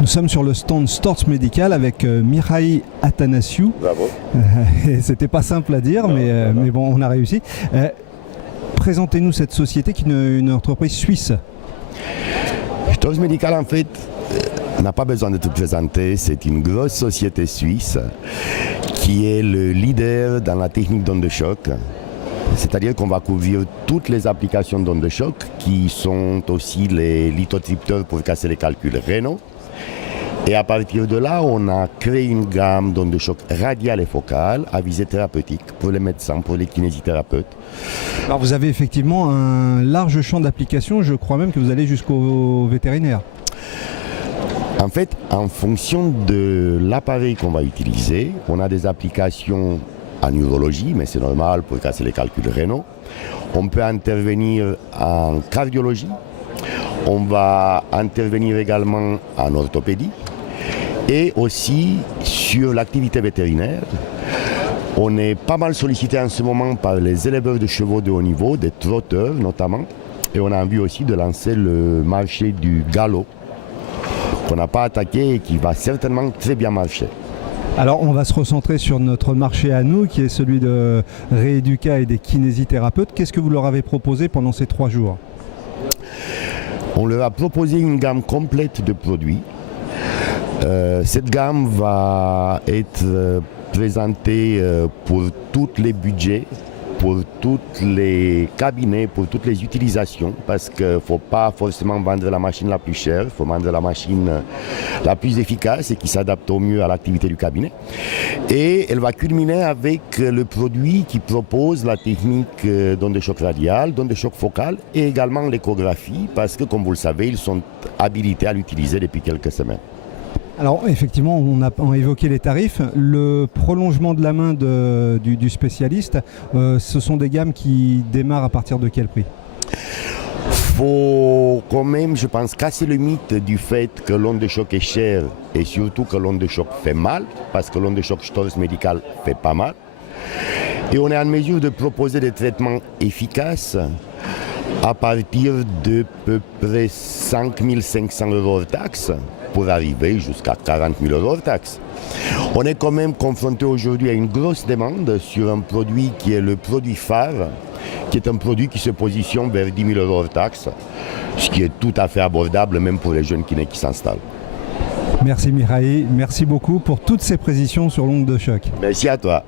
Nous sommes sur le stand Storz Medical avec Mihai Athanasiou. Bravo. C'était pas simple à dire, mais bon, on a réussi. Présentez-nous cette société qui est une entreprise suisse. Storz Medical, en fait, n'a pas besoin de te présenter. C'est une grosse société suisse qui est le leader dans la technique d'onde de choc. C'est-à-dire qu'on va couvrir toutes les applications d'onde de choc qui sont aussi les lithotripteurs pour casser les calculs rénaux. Et à partir de là, on a créé une gamme d'ondes de choc radiales et focales à visée thérapeutique pour les médecins, pour les kinésithérapeutes. Alors vous avez effectivement un large champ d'application, je crois même que vous allez jusqu'au vétérinaire. En fait, en fonction de l'appareil qu'on va utiliser, on a des applications en neurologie, mais c'est normal pour casser les calculs rénaux. On peut intervenir en cardiologie. On va intervenir également en orthopédie et aussi sur l'activité vétérinaire. On est pas mal sollicité en ce moment par les éleveurs de chevaux de haut niveau, des trotteurs notamment. Et on a envie aussi de lancer le marché du galop qu'on n'a pas attaqué et qui va certainement très bien marcher. Alors on va se recentrer sur notre marché à nous, qui est celui de Rééduca et des kinésithérapeutes. Qu'est-ce que vous leur avez proposé pendant ces 3 jours ? On leur a proposé une gamme complète de produits. Cette gamme va être présentée pour tous les budgets, pour tous les cabinets, pour toutes les utilisations, parce qu'il ne faut pas forcément vendre la machine la plus chère, il faut vendre la machine la plus efficace et qui s'adapte au mieux à l'activité du cabinet. Et elle va culminer avec le produit qui propose la technique d'onde de choc radiale, d'onde de choc focale et également l'échographie, parce que comme vous le savez, ils sont habilités à l'utiliser depuis quelques semaines. Alors effectivement, on a évoqué les tarifs. Le prolongement de la main du spécialiste, ce sont des gammes qui démarrent à partir de quel prix ? Faut quand même, je pense, casser le mythe du fait que l'onde de choc est chère et surtout que l'onde de choc fait mal, parce que l'onde de choc Storz Medical fait pas mal. Et on est en mesure de proposer des traitements efficaces à partir de peu près 5 500 € hors taxe pour arriver jusqu'à 40 000 € hors taxe. On est quand même confronté aujourd'hui à une grosse demande sur un produit qui est le produit phare, qui est un produit qui se positionne vers 10 000 € hors taxe, ce qui est tout à fait abordable même pour les jeunes kinés qui s'installent. Merci Mihai, merci beaucoup pour toutes ces précisions sur l'onde de choc. Merci à toi.